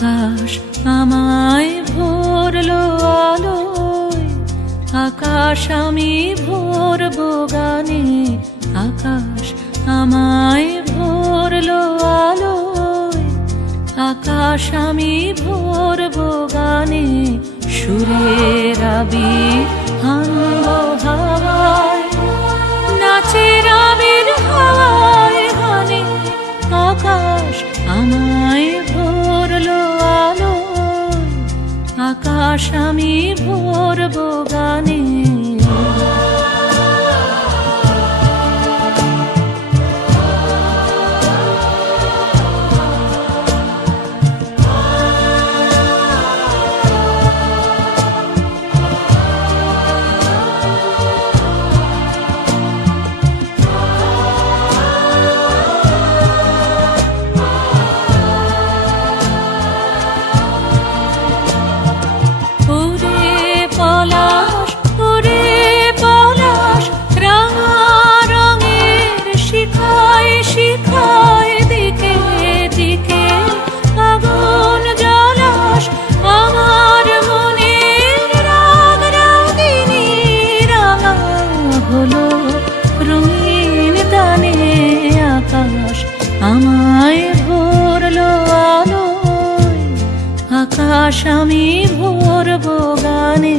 আকাশ আমায় ভরলো আলোয়, আকাশ আমি ভরবো গানে। আকাশ আমায় ভরলো আলোয়, আকাশ আমি ভরবো গানে। সুরের আবির হানবো হাওয়ায়, নাচের আবির হাওয়ায় হানে। আকাশ আমায় ভরলো আলোয়, আকাশ আমি ভরবো গানে। আমায় ভরলো আলোয়, আকাশ আমি ভরবো গানে।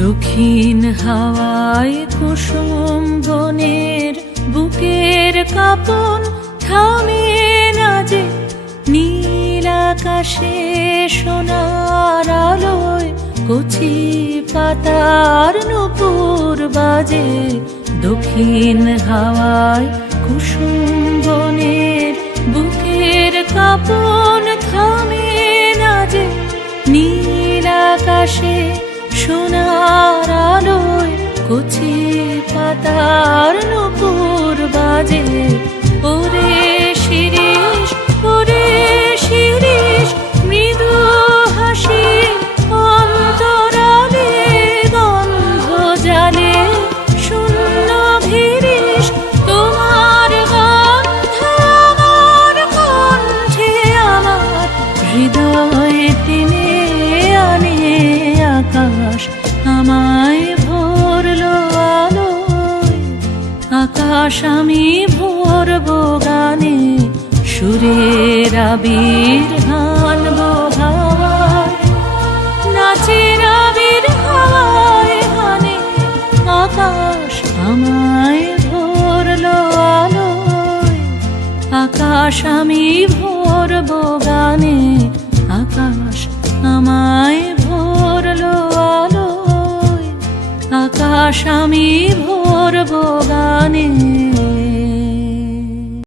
দক্ষিণ হাওয়ায় কুসুম বনের বুকের কাঁপন থামে না যে। নীল আকাশে সোনার আলোয় কচি পাতার নূপুর বাজে। দক্ষিণ হাওয়ায় কুসুম বনের বুকের কাঁপন থামে না যে। নীল আকাশে সোনার আলোয় কচি পাতার নূপুর বাজে। ওরে শিরিষ, ওরে শিরিষ, মৃদু হাসি অন্তরালে গন্ধ জালে। শূন্য ভিরিশ তোমার গন্ধ আমার কণ্ঠে, আমার হৃদয়ে টেনে আনে। আকাশ আমায় ভরলো আলোয়, আকাশ আমি ভরবো গানে। সুরের আবির হানবো হাওয়ায়, নাচের আবির হাওয়ায় হানে। আকাশ আমায় ভরলো আলোয়, আকাশ আমি ভরবো গানে। আকাশ আমায় ভরলো আলোয়, আকাশ আমি ভরবো গানে।